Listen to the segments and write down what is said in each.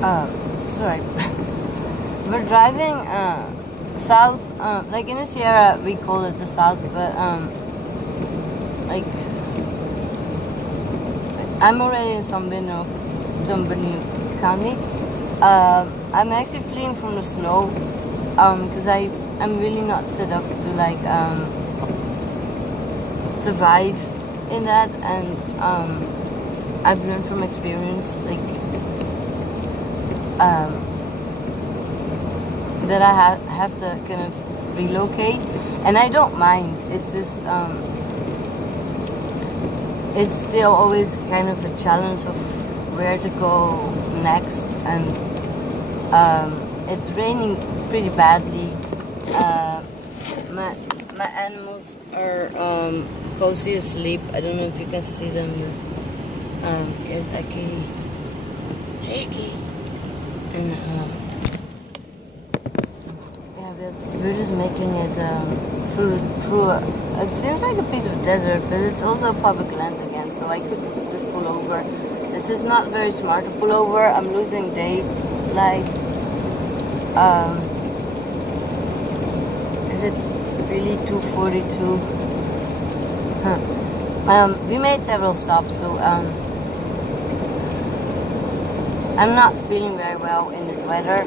Sorry. We're driving south, like in the Sierra, we call it the south, but like I'm already in San Bernardino County. I'm actually fleeing from the snow, because I'm really not set up to like survive in that, and I've learned from experience, like that I have to kind of relocate, and I don't mind. It's just it's still always kind of a challenge of where to go next, and it's raining pretty badly. My my animals are cozy asleep. I don't know if you can see them. Here's Aki. Hey Aki. And yeah, we're just making it through. It seems like a piece of desert, but it's also public land again, so I could just pull over. This is not very smart to pull over. I'm losing daylight. If it's really 2:42. We made several stops, so I'm not feeling very well in this weather.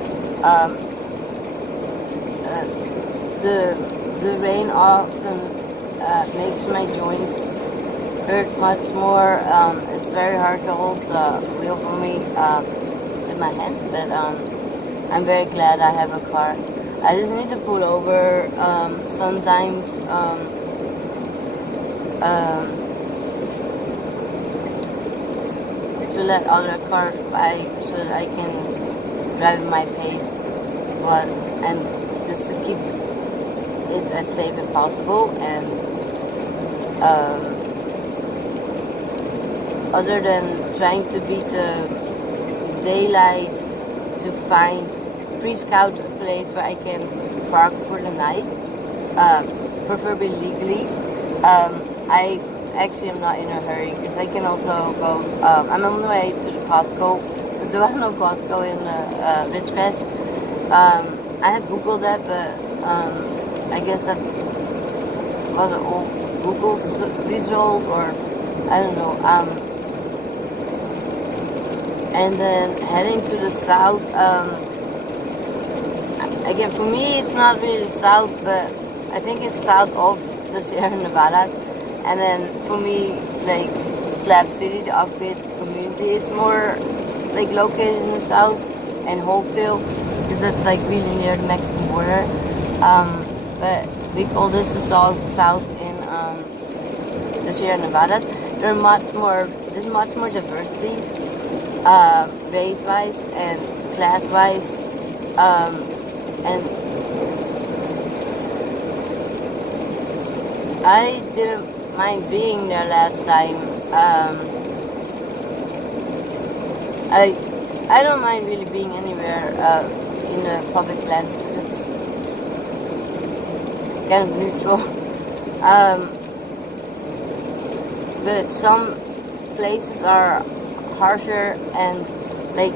The rain often makes my joints hurt much more. It's very hard to hold the wheel for me in my hand, but I'm very glad I have a car. I just need to pull over sometimes. To let other cars by so that I can drive at my pace, but and just to keep it as safe as possible. And other than trying to beat the daylight to find pre-scout place where I can park for the night, preferably legally. I actually am not in a hurry because I can also go. I'm on the way to the Costco because there was no Costco in Ridgecrest. I had Googled that, but I guess that was an old Google result, or I don't know. And then heading to the south. Again, for me, it's not really south, but I think it's south of the Sierra Nevadas. And then for me, like Slab City, the off-grid community, is more like located in the south, and Holtville, because that's like really near the Mexican border. But we call this the south in the Sierra Nevadas. There's much more diversity, race-wise and class-wise, and I didn't mind being there last time. I don't mind really being anywhere in the public lands because it's just kind of neutral. But some places are harsher, and like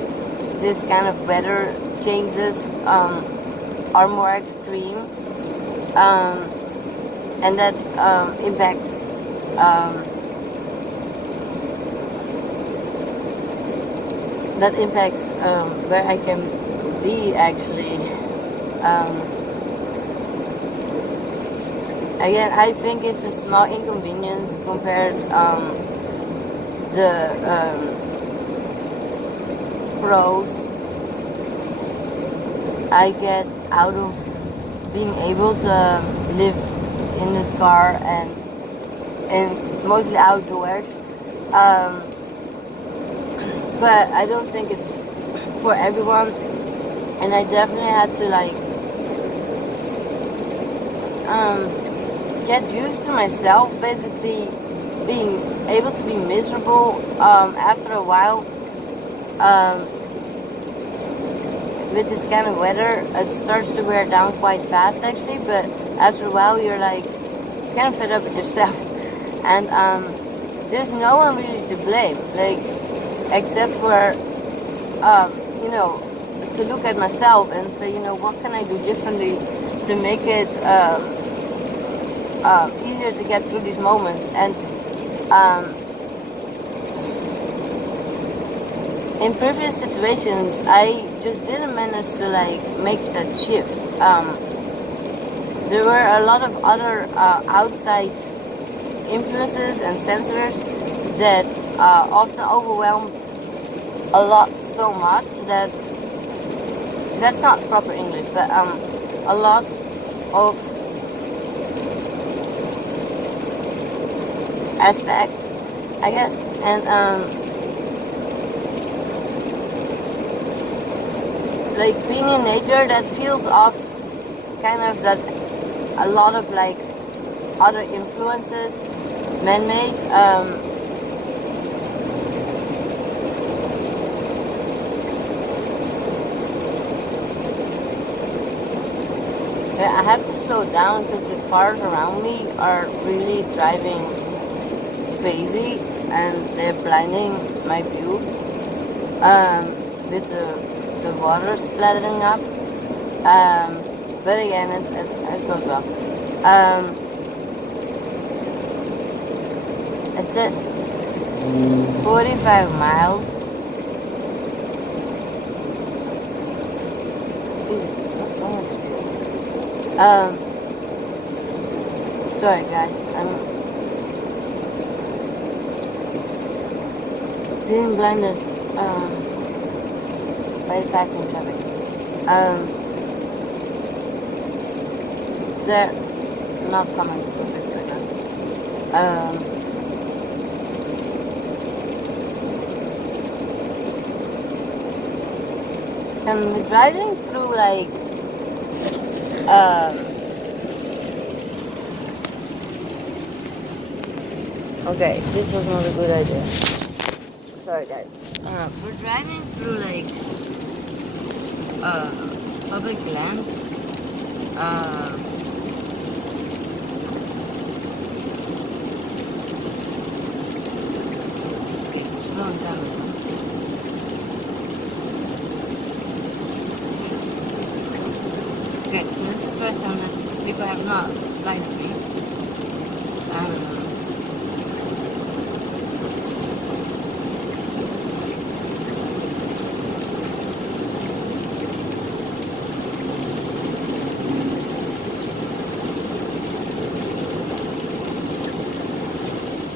this kind of weather changes are more extreme, and that impacts where I can be actually. Again, I think it's a small inconvenience compared the pros I get out of being able to live in this car and mostly outdoors. But I don't think it's for everyone, and I definitely had to like get used to myself basically being able to be miserable after a while. With this kind of weather, it starts to wear down quite fast actually, but after a while you're like kind of fed up with yourself, and there's no one really to blame, like except for you know, to look at myself and say, you know, what can I do differently to make it easier to get through these moments. And in previous situations, I just didn't manage to like make that shift. There were a lot of other outside influences and sensors that often overwhelmed a lot, so much that that's not proper English, but a lot of aspects, I guess, and like being in nature, that peels off kind of that a lot of like other influences, man-made. Yeah, I have to slow down because the cars around me are really driving crazy and they're blinding my view with the water splattering up. But again, it goes well. It says 45 miles. Jesus, that's so much. Sorry guys, I'm being blinded by the passing traffic. They're not coming to the picture now. And the driving through like okay, this was not a good idea. Sorry guys. We're driving through like public land. Okay, slow down. Okay, so this is the first time that people have not blinded me.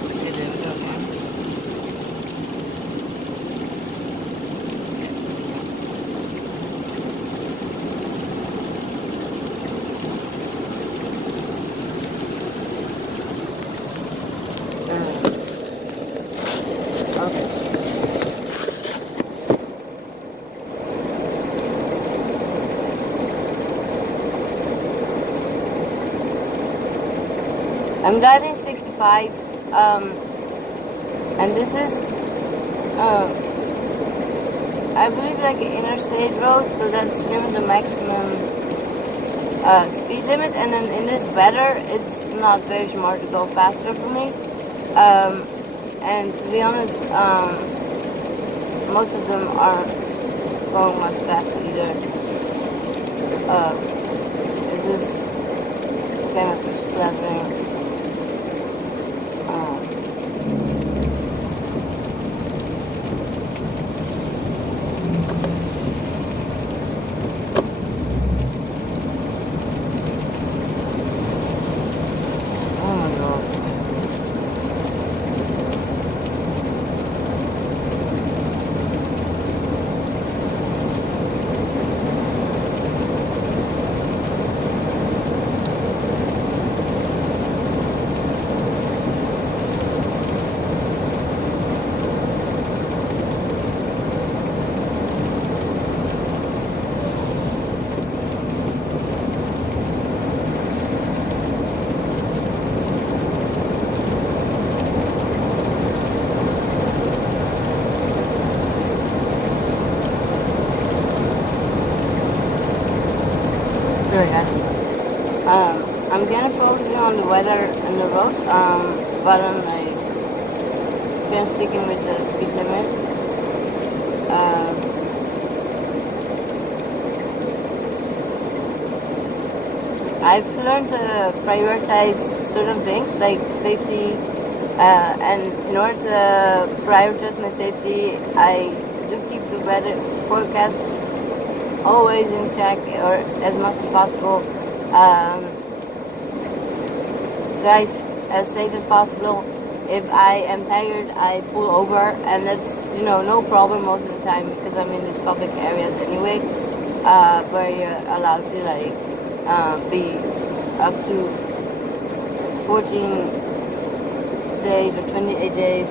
Okay, there we go again. Okay. I'm driving 65, and this is, I believe, like an interstate road, so that's kind of the maximum speed limit. And then in this weather, it's not very smart to go faster for me. And to be honest, most of them aren't going much faster either. It's just kind of splattering. Oh my god. Sorry guys. I'm gonna focus on the weather and the road, but I'm like, I'm sticking with the speed limit. I've learned to prioritize certain things like safety, and in order to prioritize my safety, I do keep the weather forecast always in check, or as much as possible. Drive as safe as possible. If I am tired, I pull over, and it's no problem most of the time because I'm in these public areas anyway, where you're allowed to be up to 14 days or 28 days,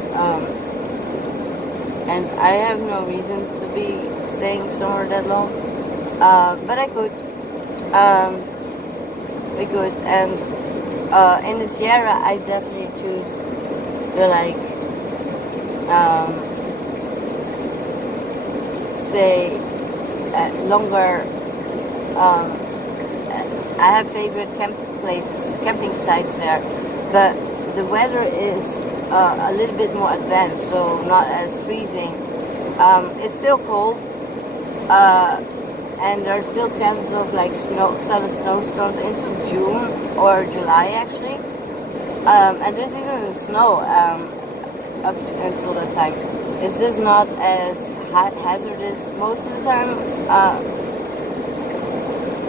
and I have no reason to be staying somewhere that long, but I could. We could, and in the Sierra, I definitely choose to stay longer. I have favorite camping sites there, but the weather is a little bit more advanced, so not as freezing. It's still cold, and there are still chances of sudden snowstorms into June or July actually, and there's even snow up until that time. It's just not as hazardous most of the time,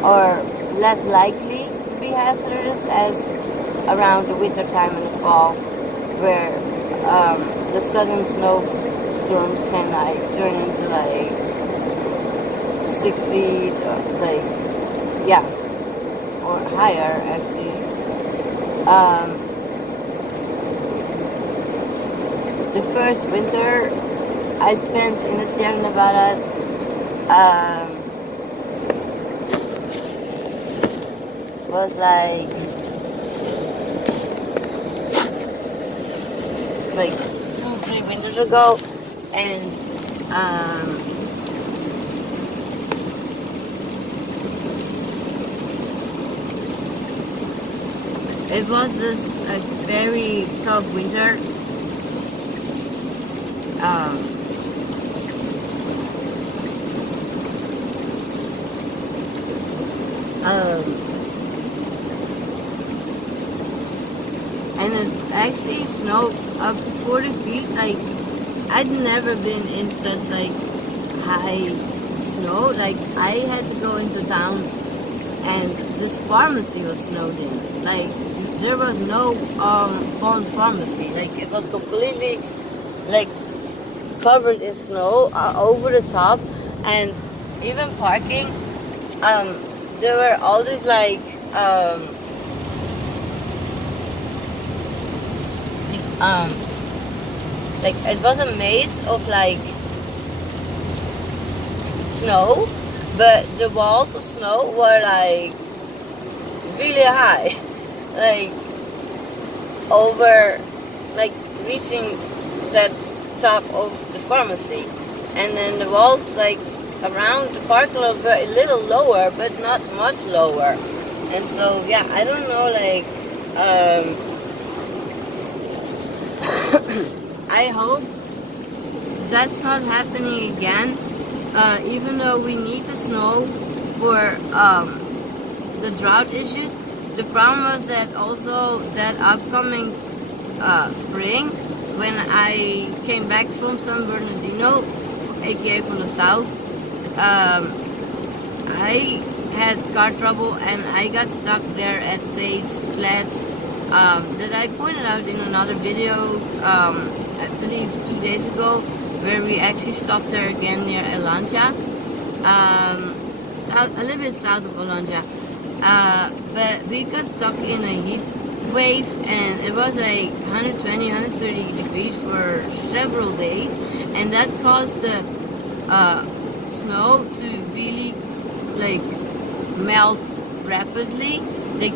or less likely to be hazardous as around the winter time and the fall, where the sudden snowstorm can turn into 6 feet, or or higher actually. The first winter I spent in the Sierra Nevadas, was like 2-3 winters ago, and it was just a very tough winter. And it actually snowed up to 40 feet. I'd never been in such high snow. I had to go into town, and this pharmacy was snowed in. There was no phone pharmacy. It was completely covered in snow over the top, and even parking. There were all these it was a maze of snow, but the walls of snow were really high, over reaching that top of the pharmacy, and then the walls around the parking lot were a little lower, but not much lower. And so yeah, I don't know, I hope that's not happening again, even though we need the snow for the drought issues. The problem was that also that upcoming spring, when I came back from San Bernardino, aka from the south, I had car trouble and I got stuck there at Sage Flats, that I pointed out in another video, I believe 2 days ago, where we actually stopped there again near Alanja, a little bit south of Alanja. But we got stuck in a heat wave, and it was 120, 130 degrees for several days, and that caused the snow to really melt rapidly,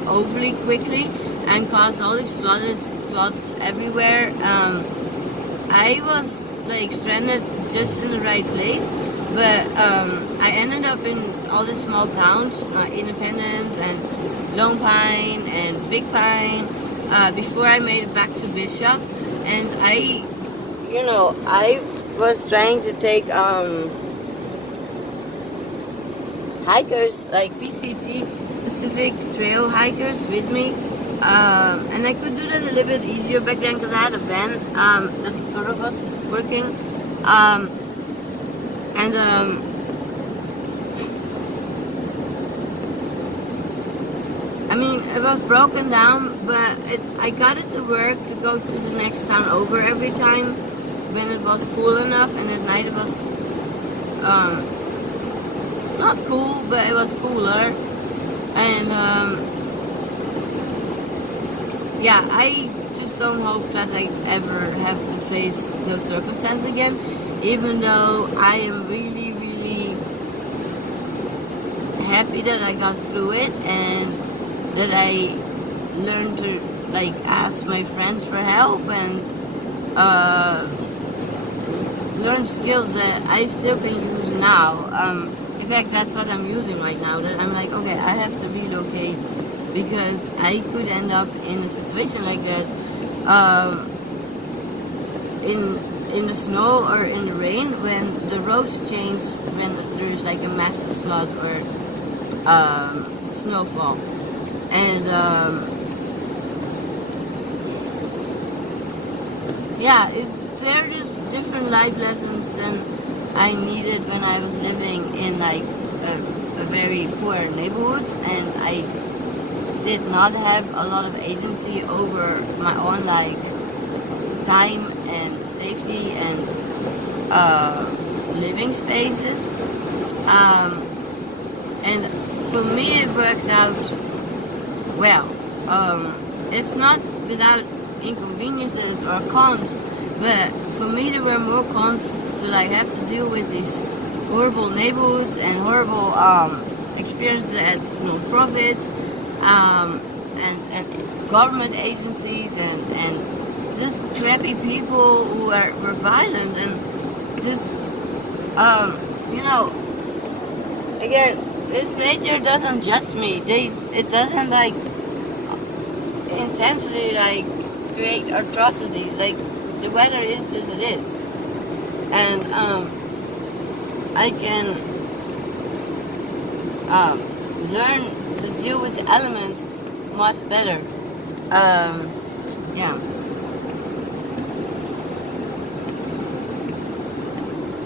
overly quickly, and caused all these floods everywhere. I was stranded just in the right place, but I ended up in all these small towns, Independence and Lone Pine and Big Pine, before I made it back to Bishop. And I was trying to take hikers like PCT specific trail hikers with me, and I could do that a little bit easier back then because I had a van that sort of was working, and I mean, it was broken down, but I got it to work to go to the next town over every time when it was cool enough, and at night it was not cool, but it was cooler. And yeah, I just don't hope that I ever have to face those circumstances again, even though I am really, really happy that I got through it and that I learned to like ask my friends for help and learn skills that I still can use now. In fact, that's what I'm using right now. That I'm like, okay, I have to relocate because I could end up in a situation like that, in the snow or in the rain when the roads change, when there's like a massive flood or snowfall, and yeah, they're just different life lessons than I needed when I was living in like a very poor neighborhood, and I did not have a lot of agency over my own like time and safety and living spaces. And for me, it works out well. It's not without inconveniences or cons, but for me there were more cons to like have to deal with these horrible neighborhoods and horrible experiences at non-profits and government agencies and just crappy people who were violent and just you know, again, this nature doesn't judge me. It doesn't like intentionally like create atrocities. Like the weather is just it is, and I can learn to deal with the elements much better. Yeah.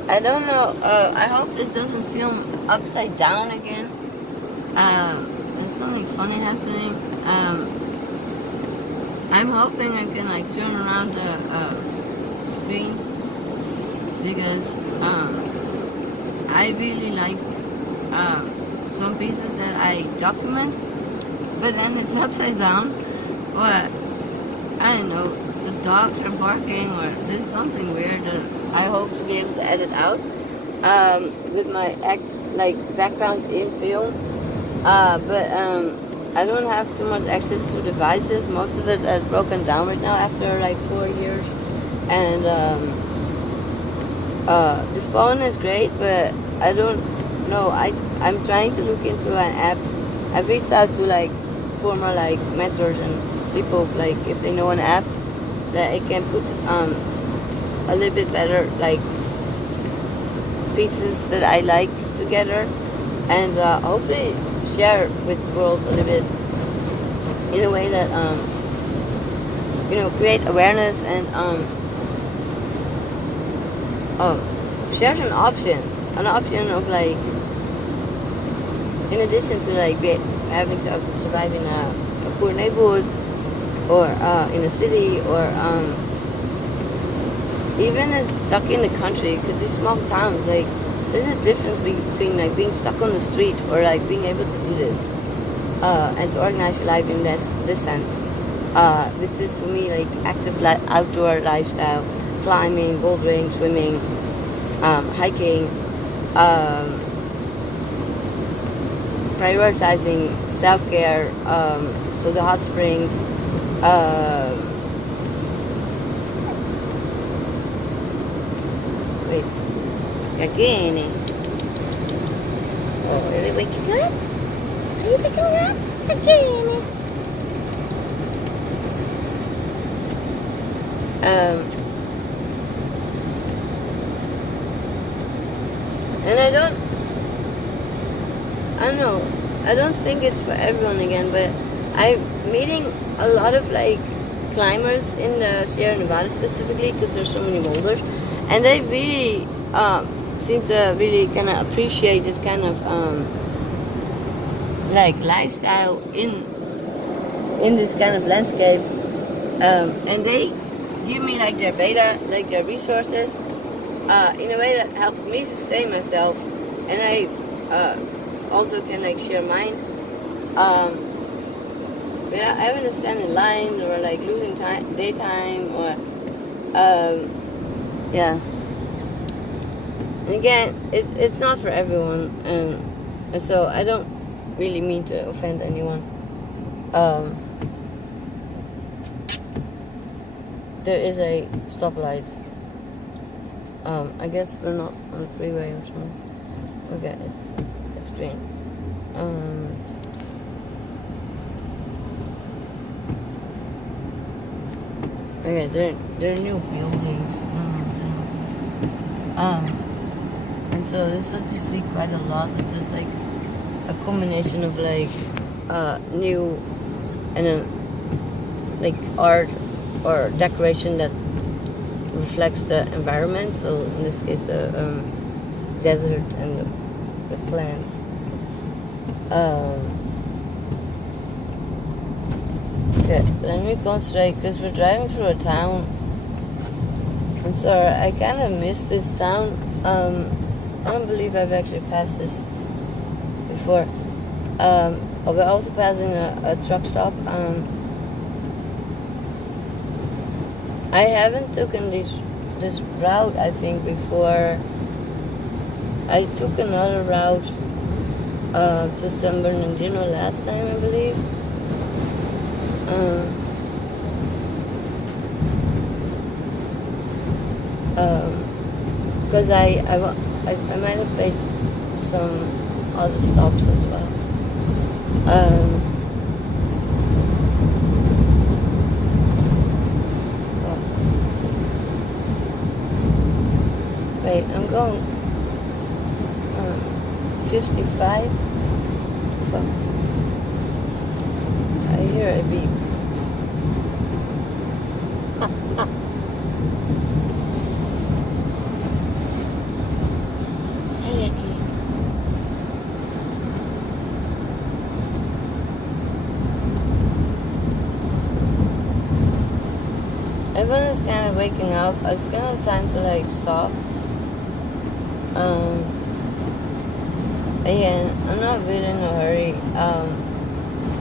I don't know. I hope this doesn't film upside down again. There's something funny happening. I'm hoping I can like turn around the screens because I really like some pieces that I document, but then it's upside down, or I don't know, the dogs are barking, or there's something weird that I hope to be able to edit out with my background in film, but I don't have too much access to devices. Most of it has broken down right now after like 4 years, and the phone is great, but I don't know. I'm trying to look into an app. I've reached out to like former like mentors and people like if they know an app that I can put a little bit better like pieces that I like together, and hopefully share with the world a little bit in a way that you know, create awareness and shares an option of like, in addition to like having to survive in a poor neighborhood or in a city or even as stuck in the country, because these small towns, like there's a difference between like being stuck on the street or like being able to do this and to organize your life in this sense. This is for me like active outdoor lifestyle, climbing, bouldering, swimming, hiking, prioritizing self-care, so the hot springs, wait, Kakini. Oh, are they waking up? Are you waking up? Kakini. And I don't know, I don't think it's for everyone again, but I'm meeting a lot of like climbers in the Sierra Nevada specifically because there's so many boulders, and they really seem to really kind of appreciate this kind of like lifestyle in this kind of landscape, and they give me like their beta, like their resources, in a way that helps me sustain myself, and I also can like share mine without having to stand in line or like losing time, daytime, or yeah. And again, it's not for everyone, and so I don't really mean to offend anyone. There is a stoplight. I guess we're not on the freeway or something. Okay, it's green. Okay, there are new buildings. And so this is what you see quite a lot. That there's like a combination of like new and then like art or decoration that reflects the environment. So in this case, the desert and the plants. Okay, let me go straight because we're driving through a town. And so I kind of missed this town. I don't believe I've actually passed this before. We're also passing a truck stop. I haven't taken this route, I think, before. I took another route to San Bernardino last time, I believe. Because I might have made some other stops as well. Wait, I'm going 55 to 5. I hear a beep. Hey, Aki. Everyone is kind of waking up. It's kind of time to like stop. Again, I'm not really in a hurry.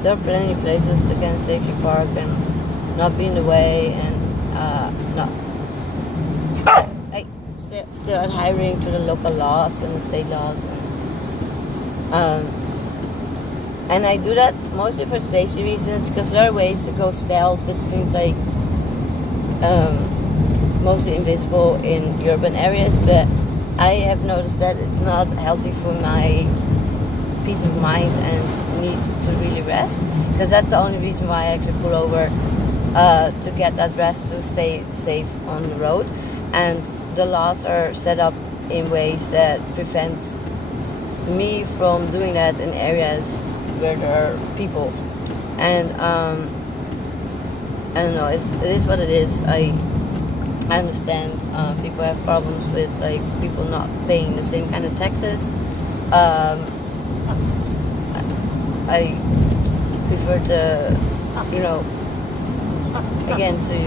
There are plenty of places to kind of safely park and not be in the way, and not still adhering to the local laws and the state laws. And I do that mostly for safety reasons, because there are ways to go stealth, which means like mostly invisible in urban areas, but I have noticed that it's not healthy for my peace of mind and need to really rest, because that's the only reason why I actually pull over, to get that rest, to stay safe on the road. And the laws are set up in ways that prevents me from doing that in areas where there are people. And I don't know, it is what it is. I understand people have problems with like people not paying the same kind of taxes. I prefer to, again, to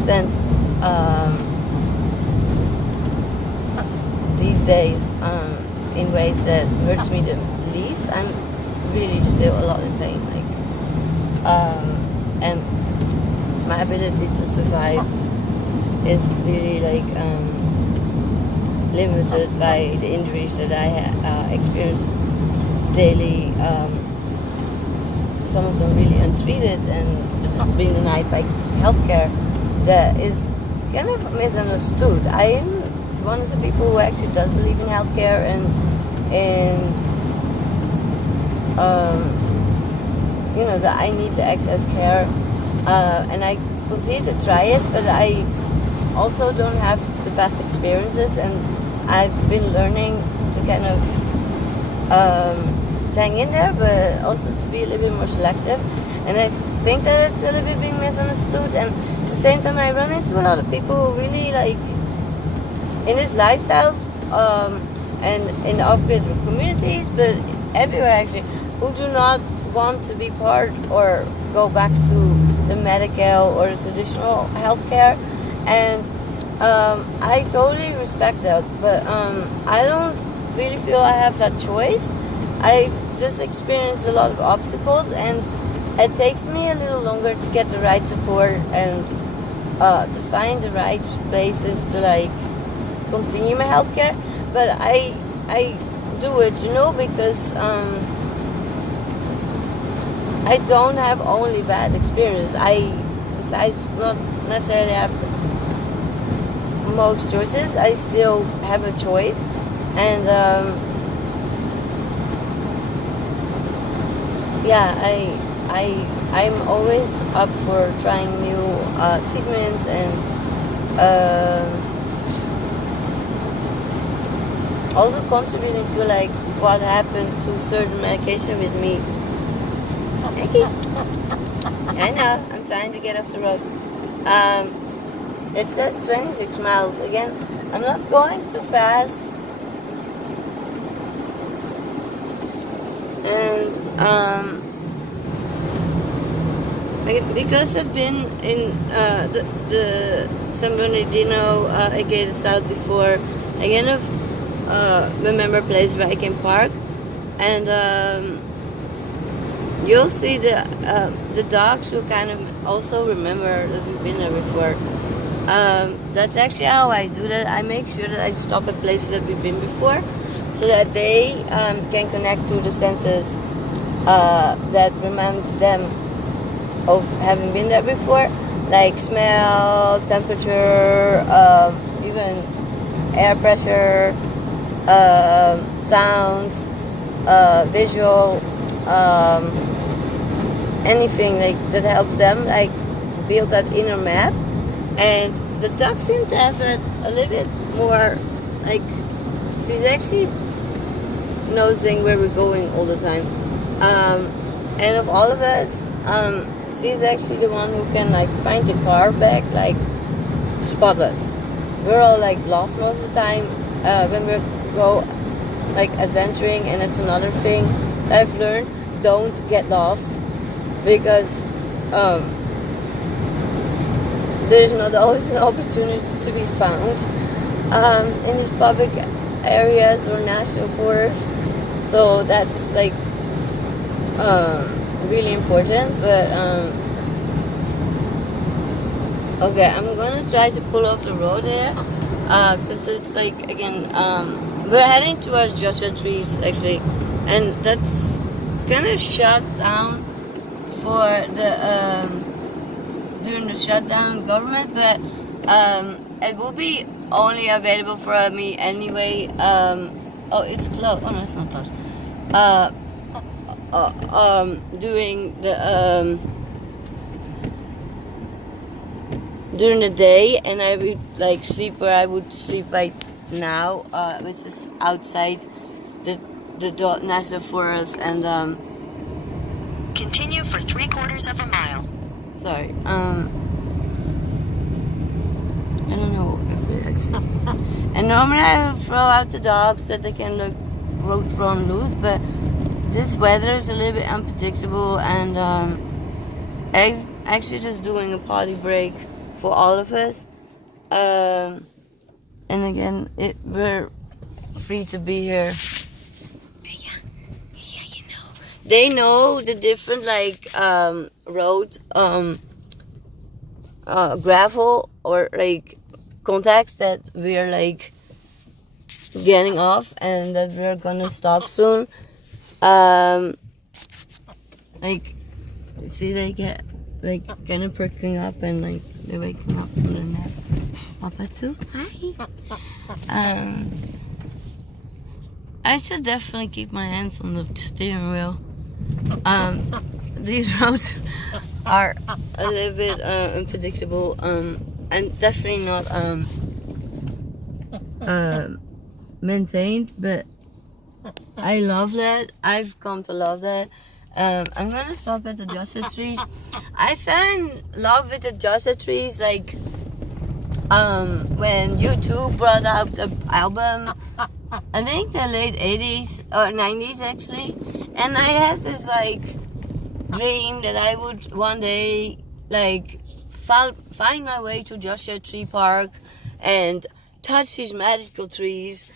spend these days in ways that hurts me the least. I'm really still a lot in pain, and my ability to survive is really like limited by the injuries that I experience daily. Some of them really untreated and being denied by healthcare that is kind of misunderstood. I am one of the people who actually does believe in healthcare and that I need to access care, and I continue to try it, but I also don't have the best experiences, and I've been learning to kind of to hang in there, but also to be a little bit more selective. And I think that it's a little bit being misunderstood. And at the same time, I run into a lot of people who really like in this lifestyle and in the off-grid communities, but everywhere actually, who do not want to be part or go back to the medical or the traditional healthcare. And I totally respect that, but I don't really feel I have that choice. I just experienced a lot of obstacles, and it takes me a little longer to get the right support and to find the right places to like continue my healthcare. But I do it, because I don't have only bad experiences. Besides not necessarily have the most choices, I still have a choice. And I'm always up for trying new treatments and also contributing to like what happened to certain medication with me. I know, I'm trying to get off the road. It says 26 miles. Again, I'm not going too fast. And because I've been in the San Bernardino gated south before, I kind of remember a place where I can park, and you'll see the dogs who kind of also remember that we've been there before. That's actually how I do that. I make sure that I stop at places that we've been before, so that they can connect to the senses that reminds them of having been there before, like smell, temperature, even air pressure, sounds, visual, anything like that helps them like build that inner map. And the dog seems to have it a little bit more like she's actually nosing where we're going all the time. And of all of us, she's actually the one who can like find the car back, like spot us. We're all like lost most of the time when we go like adventuring, and it's another thing I've learned: don't get lost, because there's not always an opportunity to be found in these public areas or national forests. So that's like really important. But okay, I'm gonna try to pull off the road there because it's like, again, we're heading towards Joshua Trees actually, and that's kind of shut down for the during the shutdown government, but it will be only available for me anyway. Oh, it's closed. Oh no, it's not closed. During the day, and I would like sleep where I would sleep right now, which is outside the national forest, and continue for 3/4 of a mile. Sorry. I don't know if we actually. And normally I would throw out the dogs so that they can look run loose, but this weather is a little bit unpredictable, and I'm actually just doing a potty break for all of us. And again, we're free to be here. They know the different like road gravel or like contacts that we're like getting off and that we're gonna stop soon. Like see, they get like kind of perking up and like they're waking up from their nap. Papa too. Hi. I should definitely keep my hands on the steering wheel. These roads are a little bit unpredictable, and definitely not maintained, but I love that. I've come to love that. I'm gonna stop at the Joshua trees. I fell in love with the Joshua trees like when U2 brought out the album. I think the late 80s or 90s actually. And I had this like dream that I would one day like find my way to Joshua Tree Park and touch these magical trees.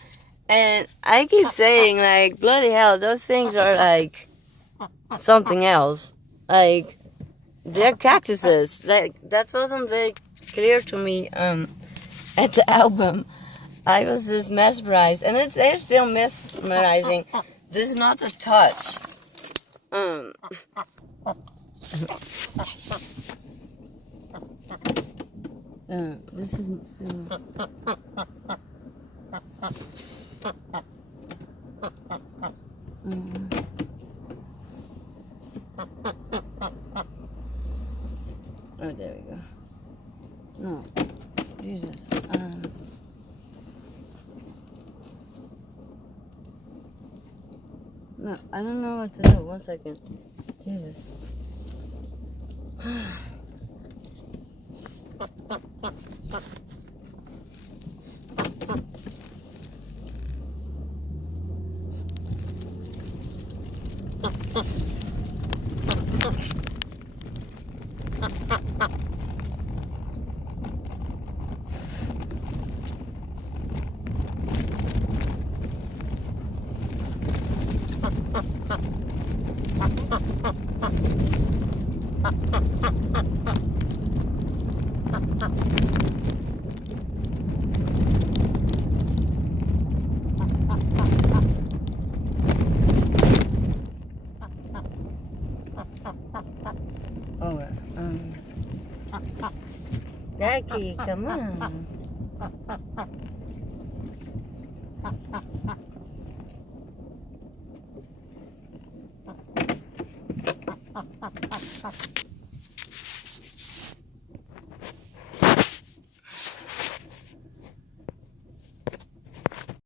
And I keep saying like, bloody hell, those things are like something else. Like they're cactuses. Like that wasn't very clear to me at the album. I was just mesmerized, and they're still mesmerizing. This is not a touch. This isn't still. Oh, there we go. No, Jesus. No, I don't know what to do. 1 second. Jesus. Oh, Jackie, come on.